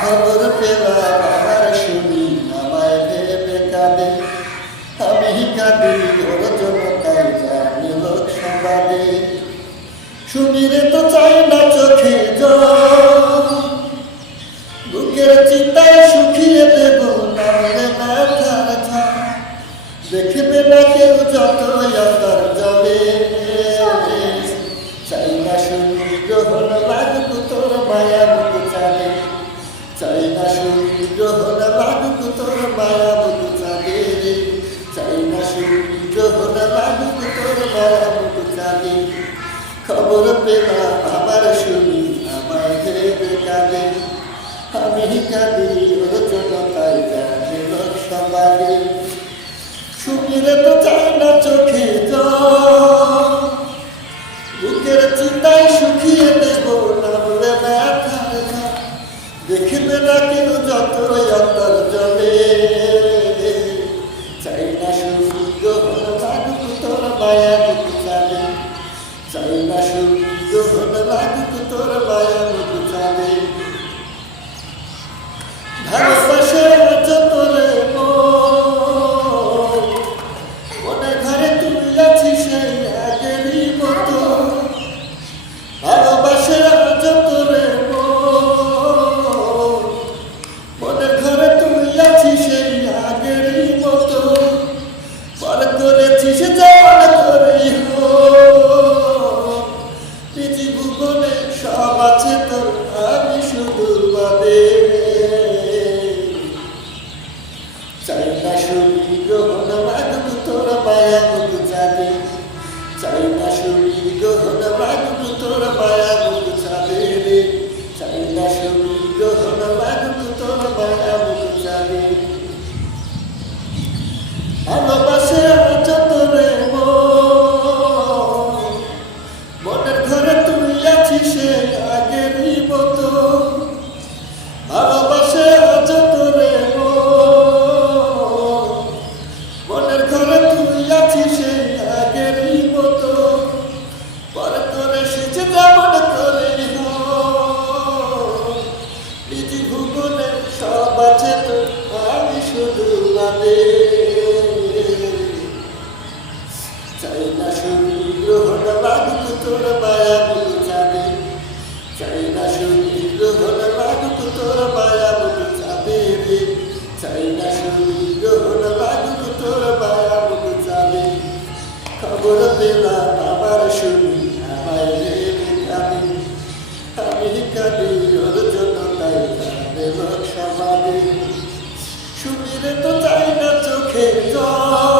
খবর পেলাম আমার শুনি আমায় ভেবে কাঁদে, আমি কাঁদি ওর জন্য তাই জানি লোক সমাদে। শুনিরে তো চাই না চোখে জল, বুকের চিন্তায় শুকিয়ে দেব নামলে ব্যথার ঝাল। দেখবে না কেউ যতই আসার যাবে, চাই না শুনি গ্রহণ লাগুক তোর মায়া বুক চাঁদে, চাই না শুনি গ্রহণ লাগুক তোর মায়া বুক চাঁদে, চাই না শুনি গ্রহণ লাগুক তোর মায়া বুক চাঁদে। খবর পেলাম আবার শুনি আমায় ভেবে কাঁদে, আমি কাঁদি ওর জন্য তাই জানি লোক সমাদে। শুনিলে তো চাই না চোখে জল, বুকের চিন্তায় শুকিয়ে দেব নামলে ব্যথার ঝাল। দেখবে না কেউ যতই অন্তর জলে, চাই না শুনি গ্রহণ লাগুক তোর মায়া বুক চাঁদে, চাই না শুনি গ্রহণ লাগুক তোর মায়া বুক চাঁদে। ভালোবাসে যতরে মনে ঘরে তুই আছিস সেই আগেরই মতো, ভালোবাসে যতরে মনে ঘরে তুই আছিস সেই আগেরই মতো। পর করেছিস যেমন করেই নিজ ভুবনে সব আছে তোর, আমি শুধু বাদে। চাই না শুনি গ্রহণ লাগুক তোর মায়া বুক চাঁদে, চাই না শুনি গ্রহণ লাগুক তোর মায়া বুক চাঁদে রে, চাই না শুনি গ্রহণ লাগুক তোর মায়া বুক চাঁদে। ভালোবাসে যতরে মনের ঘরে তুই আছিস সেই আগেরই মতো, ভালোবাসে যতরে মনের ঘরে তুই আছিস সেই আগেরই মতো। পর করে সেচে যেমন করে নিজ ভুবনে সব আছে তো, আমি শুধু বাদে। চাই না শুনি গ্রহণ লাগুক তোর মায়া বুক চাঁদে, চাই না শুনি গ্রহণ লাগুক তোর মায়া বুক চাঁদে রে, চাই না শুনি গ্রহণ লাগুক তোর মায়া বুক চাঁদে। খবর পেলাম আবার শুনি আমায় ভেবে কাঁদে, আমি কাঁদি ওর জন্য তাই জানে লোক সমাদে। শুনিলে তো চাই না চোখে জল,